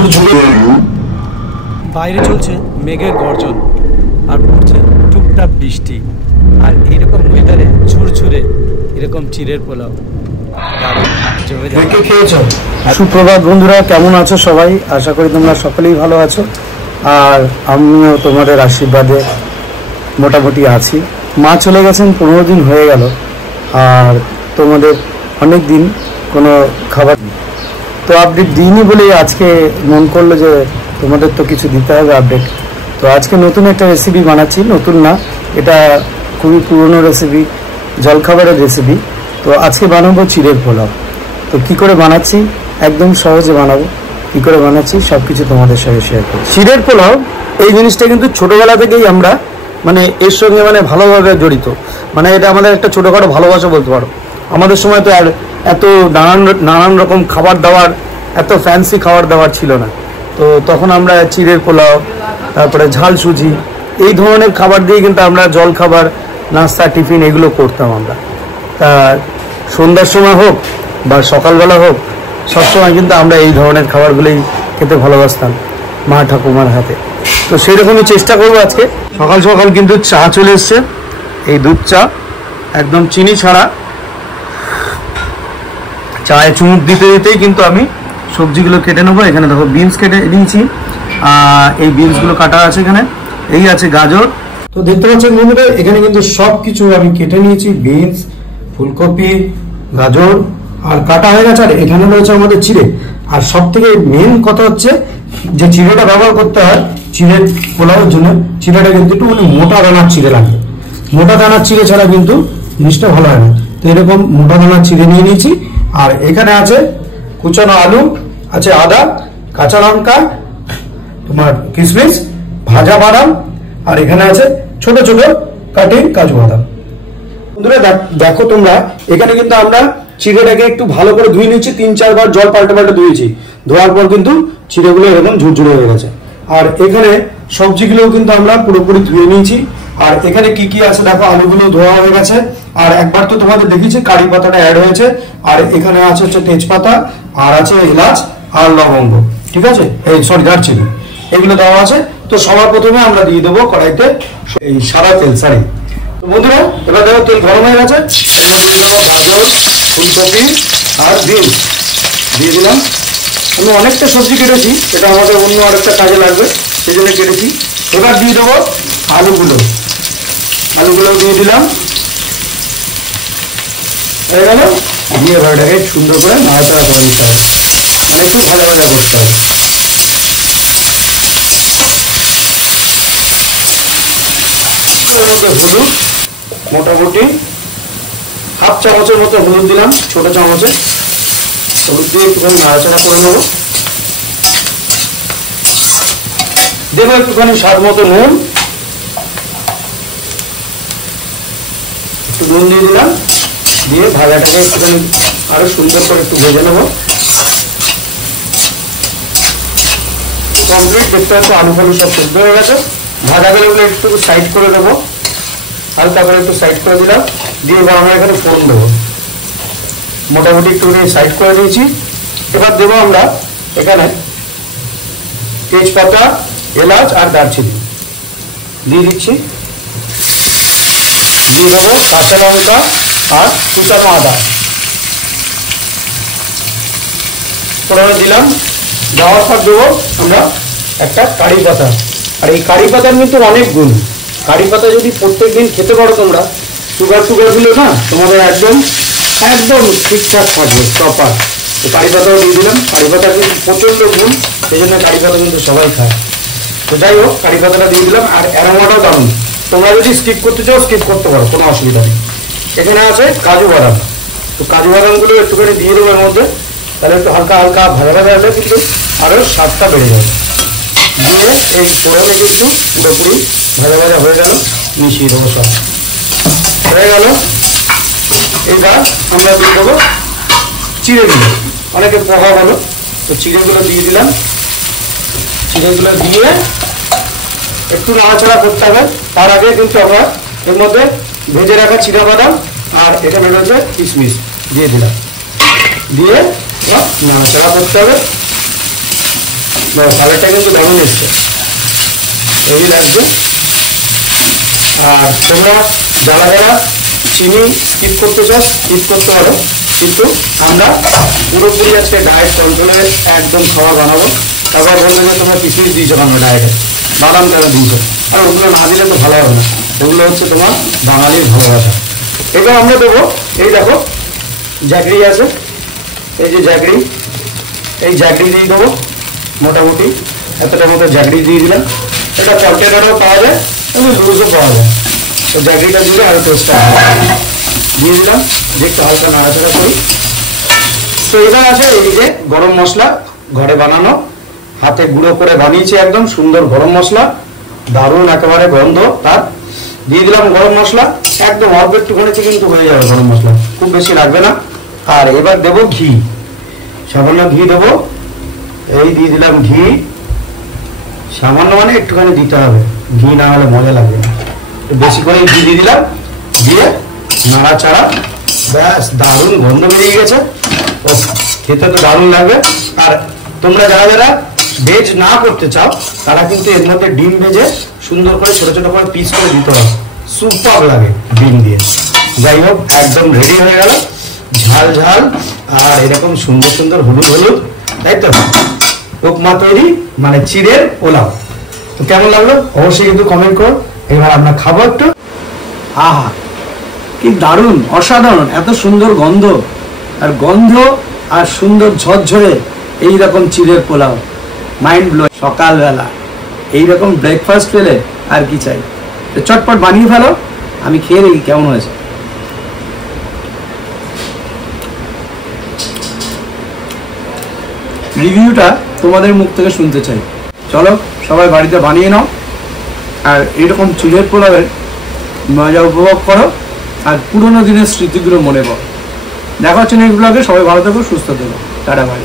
ঝুরঝুরে। বাইরে চলছে মেঘের গর্জন আর পড়ছে টুকটাক বৃষ্টি, আর এরকম ওয়েদারে ঝুরঝুরে এরকম চিড়ের পোলাও সুপ্রভাত বন্ধুরা, কেমন আছো সবাই? আশা করি তোমরা সকলেই ভালো আছো, আর আমিও তোমাদের আশীর্বাদে মোটামুটি আছি। মা চলে গেছেন, 15 দিন হয়ে গেল, আর তোমাদের অনেক দিন কোনো খাবার তো আপডেট দিইনি বলেই আজকে মন করলো যে তোমাদের তো কিছু দিতে হবে আপডেট। তো আজকে নতুন একটা রেসিপি বানাচ্ছি, নতুন না, এটা খুবই পুরনো রেসিপি, জলখাবারের রেসিপি। তো আজকে বানাবো চিড়ের পোলাও। তো কি করে বানাচ্ছি, একদম সহজে বানাবো, কি করে বানাচ্ছি সব কিছু তোমাদের সঙ্গে শেয়ার করব। চিড়ের পোলাও এই জিনিসটা কিন্তু ছোটোবেলা থেকেই আমরা এর সঙ্গে ভালোভাবে জড়িত, এটা আমাদের একটা ছোটোখাটো ভালোবাসা বলতে পারো। আমাদের সময় তো আর এত নানান রকম খাবার দাবার, এত ফ্যান্সি খাবার দাবার ছিল না। তো তখন আমরা চিড়ের পোলাও, তারপরে ঝাল সুজি, এই ধরনের খাবার দিয়ে কিন্তু আমরা জল খাবার, নাস্তা, টিফিন এগুলো করতাম আমরা। তা সন্ধ্যার সময় হোক বা সকালবেলা হোক, সবসময় কিন্তু আমরা এই ধরনের খাবারগুলোই খেতে ভালোবাসতাম মা ঠাকুমার হাতে। তো সেরকমই চেষ্টা করবো আজকে। সকাল সকাল কিন্তু চা চলে এসছে, এই দুধ চা, একদম চিনি ছাড়া। চায়ে চুমুক দিতে দিতেই কিন্তু আমি সবজিগুলো কেটে নেবো। এখানে দেখো বিনস কেটে দিয়েছি, এই বিনসগুলো কাটা আছে, এখানে এই আছে গাজর। তো দেখতে পাচ্ছেন বন্ধুরা, এখানে কিন্তু সব কিছু আমি কেটে নিয়েছি, বিনস, ফুলকপি, গাজর, আর কাটা হয়ে গেছে। আর এখানে রয়েছে আমাদের চিড়ে। আর সব থেকে মেন কথা হচ্ছে যে চিড়েটা ব্যবহার করতে হয় চিড়ের পোলাওয়ের জন্য, চিড়েটা কিন্তু একটু মোটা দানার চিড়ে লাগে। মোটা দানার চিড়ে ছাড়া কিন্তু জিনিসটা ভালো হয় না। তো এরকম মোটা দানার চিড়ে নিয়ে নিয়েছি। আর এখানে আছে কুচানো আলু, আছে আদা, কাঁচা লঙ্কা, তোমার কিশমিশ, ভাজা বাদাম, আর এখানে আছে ছোট ছোট কাটিং কাজু বাদাম। বন্ধুরা দেখো তোমরা, এখানে কিন্তু আমরা চিড়েটাকে একটু ভালো করে ধুয়ে নিচ্ছি, 3-4 বার জল পাল্টে পাল্টে ধুয়েছি। ধোয়ার পর কিন্তু চিড়েগুলো এরকম ঝুরঝুরে হয়ে গেছে। আর এখানে সবজিগুলোও কিন্তু আমরা পুরোপুরি ধুয়ে নিয়েছি। আর এখানে কি কি আছে দেখো, আলুগুলো ধোয়া হয়ে গেছে। আর একবার তো তোমাদের দেখিয়েছি কারি পাতাটা অ্যাড হয়েছে। আর এখানে আছে হচ্ছে তেজপাতা, আর আছে এলাচ আর লবঙ্গ, ঠিক আছে, এই সরি দারচিনি, এগুলো দেওয়া আছে। তো সবার প্রথমে আমরা দিয়ে দেবো কড়াইতে এই সাদা তেল, সরি। তো বন্ধুরা এবার দেখো তেল গরম হয়ে গেছে, গাজর, ফুলকপি আর বিনস দিয়ে দিলাম। আমি অনেকটা সবজি কেটেছি, এটা আমাদের অন্য আরেকটা কাজে লাগবে, সেই জন্য কেটেছি। এবার দিয়ে দেবো আলুগুলো দিয়ে দিলাম, হয়ে গেল। দিয়ে এবার এটাকে সুন্দর করে নাড়াচাড়া করে দিতে হবে, একটু ভাজা ভাজা করতে হবে। এর মধ্যে হলুদ মোটামুটি হাফ চামচের মতো হলুদ দিলাম, ছোট চামচে। হলুদ দিয়ে একটুখানি নাড়াচাড়া করে নেবো। দেবো একটুখানি স্বাদ মতো নুন, একটু নুন দিয়ে দিলাম। দিয়ে ভাজাটাকে একটুখানি আরো সুন্দর করে একটু ভেজে নেবো। কমপ্লিট, দেখতে পাচ্ছ আলু ফালু সব সেদ্ধ হয়ে গেছে। ভাজাগুলোকে একটু সাইড করে দেবো, হালকা করে একটু সাইড করে দিলাম। দিয়ে এবার আমরা এখানে ফোড়ন দেবো, মোটামুটি একটু সাইড করে দিয়েছি। এবার দেবো আমরা এখানে তেজপাতা, এলাচ আর দারচিনি দিয়ে দিচ্ছি। দিয়ে দেবো কাঁচা লঙ্কা আর কুচানো আদা, ফোড়নে দিলাম। দেওয়ার পর দেবো আমরা একটা কারি পাতা। আর এই কারি পাতার কিন্তু অনেক গুণ। কারি পাতা যদি প্রত্যেকদিন খেতে পারো তোমরা, সুগারগুলো না তোমাদের একদম একদম ঠিকঠাক থাকবে, প্রপার। তো কারি পাতাও দিয়ে দিলাম। কারি পাতার কিন্তু প্রচণ্ড গুণ, সেই জন্য কারি পাতা কিন্তু সবাই খায়। তো যাই হোক, কারি পাতাটা দিয়ে দিলাম। আর অ্যারোমাটাও দারুণ, তোমরা যদি স্কিপ করতে চাও স্কিপ করতে পারো, কোনো অসুবিধা নেই। এখানে আছে কাজু বাদাম, তো কাজু বাদামগুলো একটুখানি দিয়ে দেবো এর মধ্যে, তাহলে একটু হালকা হালকা ভাজা ভাজা হলে কিন্তু আরও স্বাদটা বেড়ে যাবে। দিয়ে এই ফোড়নে কিন্তু পুরোপুরি ভাজা ভাজা হয়ে গেল, মিশিয়ে দেবো, সব হয়ে গেল। এইবার আমরা দিয়ে দেবো চিড়েগুলো, অনেকে পোহা বলো, তো চিড়েগুলো দিয়ে দিলাম। চিড়েগুলো দিয়ে একটু নাড়াচাড়া করতে হবে। তার আগে কিন্তু আমরা এর মধ্যে ভেজে রাখা চিড়া বাদাম আর এখানে রয়েছে কিশমিশ দিয়ে দিলাম। দিয়ে নাড়াচাড়া করতে হবে। কালারটা কিন্তু দারুণ এসছে, হেভি লাগছে। আর তোমরা যারা যারা চিনি স্কিপ করতে চাও স্কিপ করতে পারো, কিন্তু আমরা পুরোপুরি আজকে ডায়েট কন্ট্রোলে একদম খাবার বানাবো। তারপর বলবে যে তোমরা কিশমিশ দিয়েছো কেন ডায়েটে, বাদাম কেন দিয়েছো, আর ওগুলো না দিলে তো ভালো হবে না। ওগুলো হচ্ছে তোমার বাঙালির ভালোবাসা। এবার আমরা দেবো, এই দেখো জ্যাগরি আছে, এই যে জ্যাগরি, এই জ্যাগরি দিয়ে দেবো মোটামুটি এতটা মতো জ্যাগরি দিয়ে দিলাম। এটা পটেটোও পাওয়া যায় এবং লুজও পাওয়া যায়, তো জ্যাগরিটা দিলে আরও টেস্টটা দিয়ে দিলাম, যে একটু হালকা নাড়াচাড়া করি। তো এবার আছে এই যে গরম মশলা, ঘরে বানানো, হাতে গুঁড়ো করে বানিয়েছি একদম সুন্দর গরম মশলা, দারুণ একেবারে গন্ধ তার। দিয়ে দিলাম গরম মশলা, একদম অল্প একটুখানি কিন্তু হয়ে যাবে গরম মশলা, খুব বেশি লাগবে না। আর এবার দেবো ঘি, সামান্য ঘি দেবো, এই দিয়ে দিলাম ঘি, সামান্য মানে একটুখানি দিতে হবে, ঘি না হলে মজা লাগবে না, বেশি করে ঘি দিয়ে দিলাম, দিয়ে নাড়াচাড়া, ব্যাস দারুণ গন্ধ বেরিয়ে গেছে, ও খেতে তো দারুণ লাগবে। আর তোমরা যারা যারা ভেজ না করতে চাও তারা কিন্তু এর মধ্যে ডিম ভেজে সুন্দর করে ছোট ছোট করে পিস করে দিতে হবে, সুপার লাগে ডিম দিয়ে। যাই হোক একদম রেডি হয়ে গেল ঝাল ঝাল আর এরকম সুন্দর সুন্দর হলুদ হলুদ, তাই তো উপমা তৈরি, মানে চিড়ের পোলাও। তো কেমন লাগলো অবশ্যই কিন্তু কমেন্ট করো। এবার আমরা খাবো একটু। আহা কি দারুণ, অসাধারণ, এত সুন্দর গন্ধ, আর গন্ধ আর সুন্দর ঝরঝরে এইরকম চিড়ের পোলাও, মাইন্ড ব্লো। সকালবেলা এইরকম ব্রেকফাস্ট পেলে আর কি চাই। তো চটপট বানিয়ে ফেলো, আমি খেয়ে দেখি কেমন হয়েছে। রিভিউটা তোমাদের মুখ থেকে শুনতে চাই। চলো সবাই বাড়িতে বানিয়ে নাও আর এরকম চিড়ের পোলাওয়ের মজা উপভোগ করো আর পুরোনো দিনের স্মৃতিগুলো মনে করো। দেখা হচ্ছে নেক্সট ব্লগে। সবাই ভালো থেকো, সুস্থ থেকো, টাটা বাই।